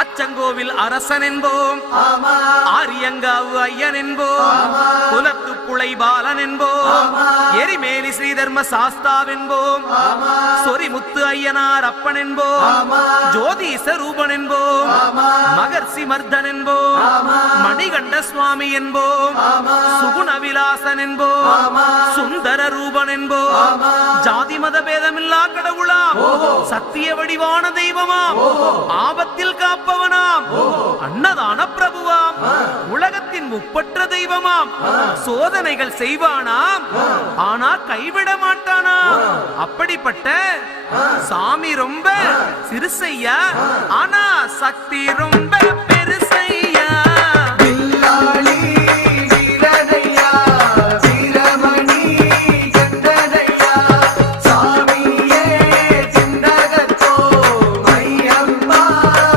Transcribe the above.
அச்சங்கோவில் அரசன் என்போம், ஆரியங்காவு ஐயன் என்போம், குலத்து புலை பாலன் என்போம், எரிமேலி ஸ்ரீதர்ம சாஸ்தாவென்போம், சொரிமுத்து ஐயனார் அப்பன் என்போம், ஜோதிச ரூபன் என்போம், மகர்ஷி மர்தன் என்போம், மணிகண்ட சுவாமி என்போம், சுகுணவிலாசன் என்போம், சுந்தர ரூபன் என்போம், ஜாதி மத பேதமில்லா கடவுளாம், சத்திய வடிவான தெய்வமாம், ஆபத்தில் காப்பவனாம், அன்னதான பிரபுவாம், உலகத்தின் முப்பற்ற தெய்வமாம், சோதனைகள் செய்வானாம், ஆனா கைவிட மாட்டானாம். அப்படிப்பட்ட சாமி ரொம்ப சிறுசையா, ஆனா சக்தி ரொம்ப